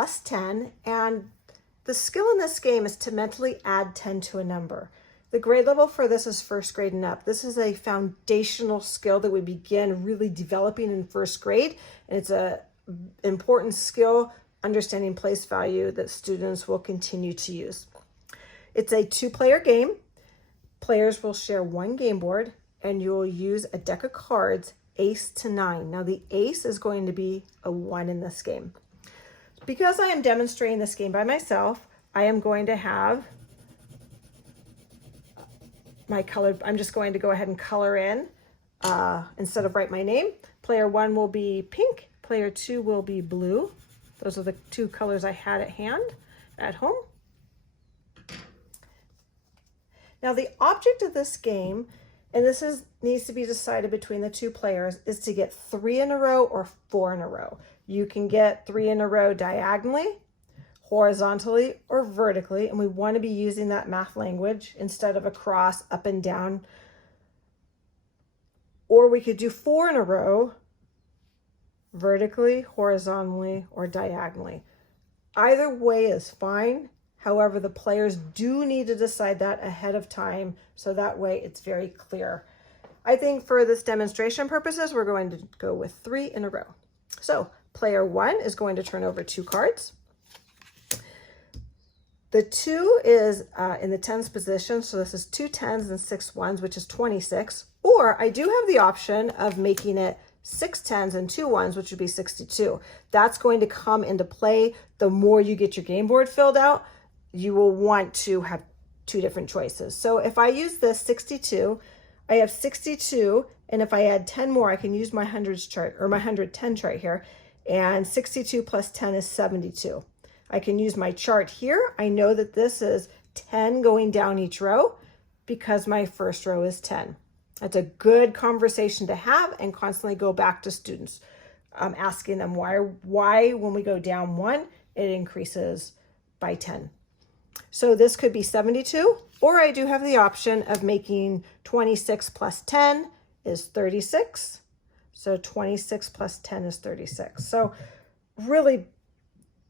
plus 10, and the skill in this game is to mentally add 10 to a number. The grade level for this is first grade and up. This is a foundational skill that we begin really developing in first grade, and it's an important skill, understanding place value, that students will continue to use. It's a 2-player game. Players will share one game board, and you will use a deck of cards, ace to 9. Now the ace is going to be a 1 in this game. Because I am demonstrating this game by myself, I am going to have my colored, I'm just going to go ahead and color in instead of write my name. Player 1 will be pink, player 2 will be blue. Those are the 2 colors I had at hand at home. Now the object of this game, and this needs to be decided between the 2 players, is to get 3 in a row or 4 in a row. You can get 3 in a row diagonally, horizontally, or vertically, and we want to be using that math language instead of across, up and down. Or we could do 4 in a row, vertically, horizontally, or diagonally. Either way is fine. However, the players do need to decide that ahead of time, so that way it's very clear. I think for this demonstration purposes, we're going to go with 3 in a row. So player 1 is going to turn over 2 cards. The 2 is in the tens position, so this is 2 10s and 6 1s, which is 26. Or I do have the option of making it 6 10s and 2 1s, which would be 62. That's going to come into play the more you get your game board filled out. You will want to have 2 different choices. So if I use this 62, I have 62, and if I add 10 more, I can use my hundreds chart, or my 110 chart here, and 62 plus 10 is 72. I can use my chart here. I know that this is 10 going down each row because my first row is 10. That's a good conversation to have, and constantly go back to students, asking them why when we go down 1, it increases by 10. So this could be 72, or I do have the option of making 26 plus 10 is 36. So 26 plus 10 is 36. So really,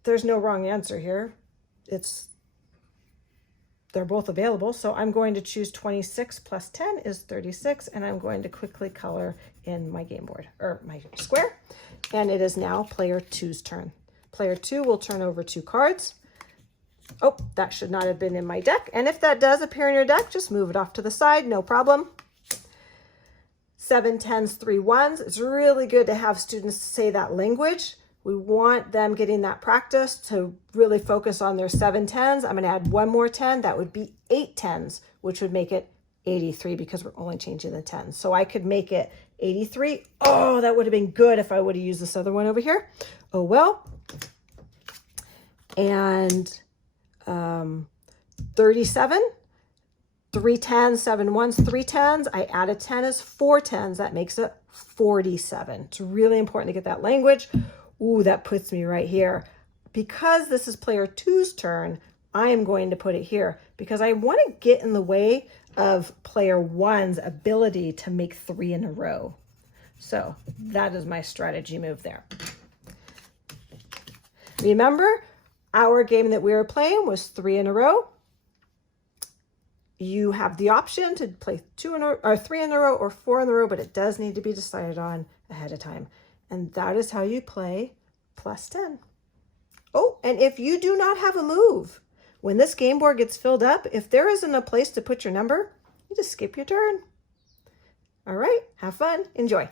there's no wrong answer here. They're both available. So I'm going to choose 26 plus 10 is 36, and I'm going to quickly color in my game board, or my square. And it is now player 2's turn. Player 2 will turn over 2 cards. Oh, that should not have been in my deck. And if that does appear in your deck, just move it off to the side, no problem. 7 10s, 3 1s. It's really good to have students say that language. We want them getting that practice to really focus on their 7 10s. I'm going to add 1 more 10. That would be 8 10s, which would make it 83 because we're only changing the 10s. So I could make it 83. Oh, that would have been good if I would have used this other one over here. Oh, well. And 37, 3 10s, 7 1s, 3 10s. I add a 10 as 4 10s. That makes it 47. It's really important to get that language. Ooh, that puts me right here. Because this is player 2's turn, I am going to put it here because I want to get in the way of player 1's ability to make 3 in a row. So that is my strategy move there. Remember, our game that we were playing was 3 in a row. You have the option to play 2 in a row, or 3 in a row, or 4 in a row, but it does need to be decided on ahead of time. And that is how you play plus 10. Oh, and if you do not have a move, when this game board gets filled up, if there isn't a place to put your number, you just skip your turn. All right, have fun, enjoy.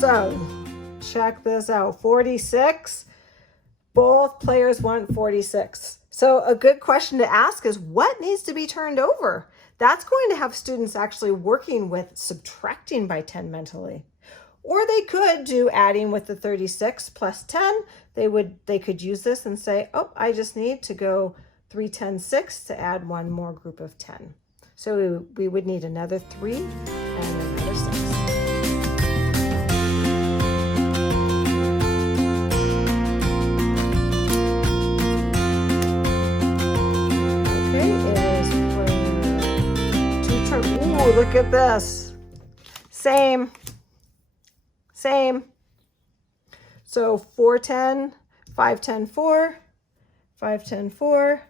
So check this out, 46. Both players want 46. So a good question to ask is what needs to be turned over? That's going to have students actually working with subtracting by 10 mentally. Or they could do adding with the 36 plus 10. They could use this and say, oh, I just need to go 3, 10, 6 to add one more group of 10. So we would need another 3 and another 6. Okay, it is for 2 turns. Ooh, look at this. Same. So 4, 10, 5, 10, 4, 5, 10, 4.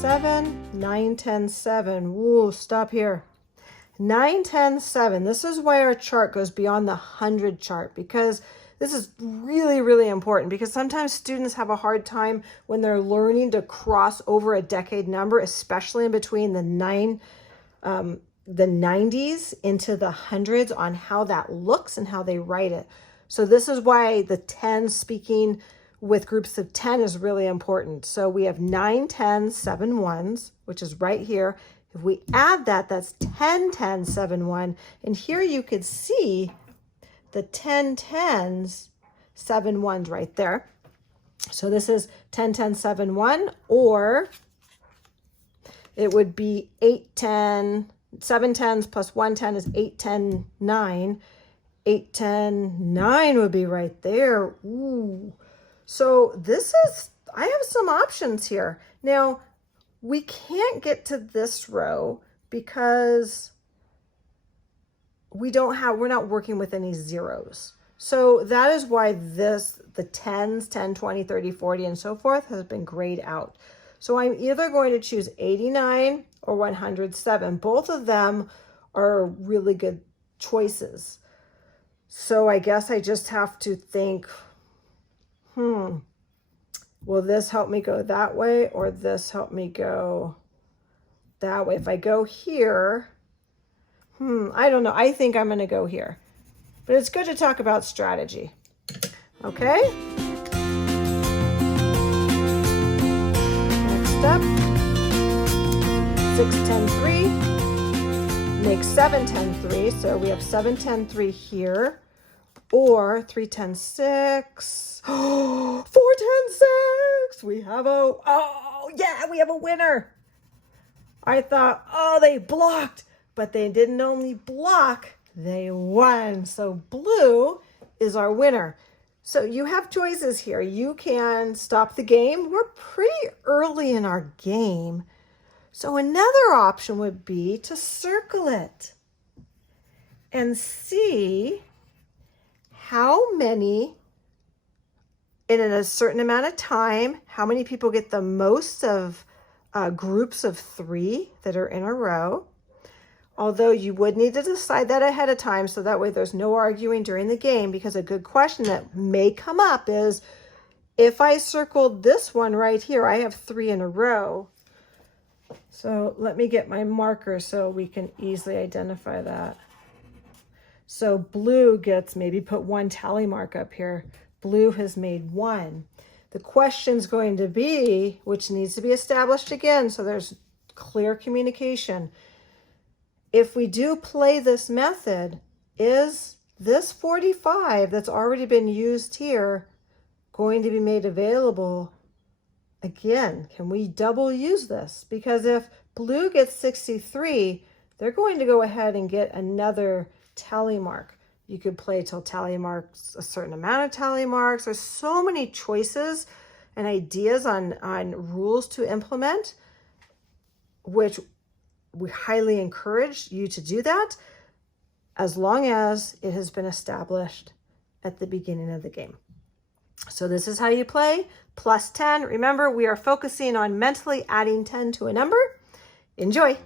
Seven, 9, 10, 7. Woo, stop here. 9, 10, 7. This is why our chart goes beyond the 100 chart, because this is really, really important, because sometimes students have a hard time when they're learning to cross over a decade number, especially in between the 90s into the hundreds, on how that looks and how they write it. So this is why the 10 speaking with groups of 10 is really important. So we have 9, 10, 7 ones, which is right here. If we add that, that's 10, 10, 7, 1. And here you could see the 10 10s, 7 1s right there. So this is 10, 10, 7, 1, or it would be 8, 10, 7 10s plus 1 10 is 8, 10, 9. 8, 10, 9 would be right there. Ooh. So I have some options here. Now, we can't get to this row because we're not working with any zeros. So that is why the 10s, 10, 20, 30, 40, and so forth has been grayed out. So I'm either going to choose 89 or 107. Both of them are really good choices. So I guess I just have to think, will this help me go that way, or this help me go that way? If I go here, I don't know. I think I'm going to go here. But it's good to talk about strategy. Okay? Next up, 6, 10, 3 makes 7, 10, 3. So we have 7, 10, 3 here. Or 3, 10, 6. 4, 10, 6. We have we have a winner. I thought, they blocked, but they didn't only block, they won. So blue is our winner. So you have choices here. You can stop the game. We're pretty early in our game. So another option would be to circle it and see how many, in a certain amount of time, how many people get the most of groups of 3 that are in a row. Although you would need to decide that ahead of time, so that way there's no arguing during the game, because a good question that may come up is, if I circled this one right here, I have 3 in a row. So let me get my marker so we can easily identify that. So blue gets, maybe put 1 tally mark up here. Blue has made 1. The question's going to be, which needs to be established again, so there's clear communication. If we do play this method, is this 45 that's already been used here going to be made available again? Can we double use this? Because if blue gets 63, they're going to go ahead and get another tally mark. You could play till tally marks, a certain amount of tally marks. There's so many choices and ideas on rules to implement, which we highly encourage you to do that, as long as it has been established at the beginning of the game. So this is how you play plus 10. Remember, we are focusing on mentally adding 10 to a number. Enjoy.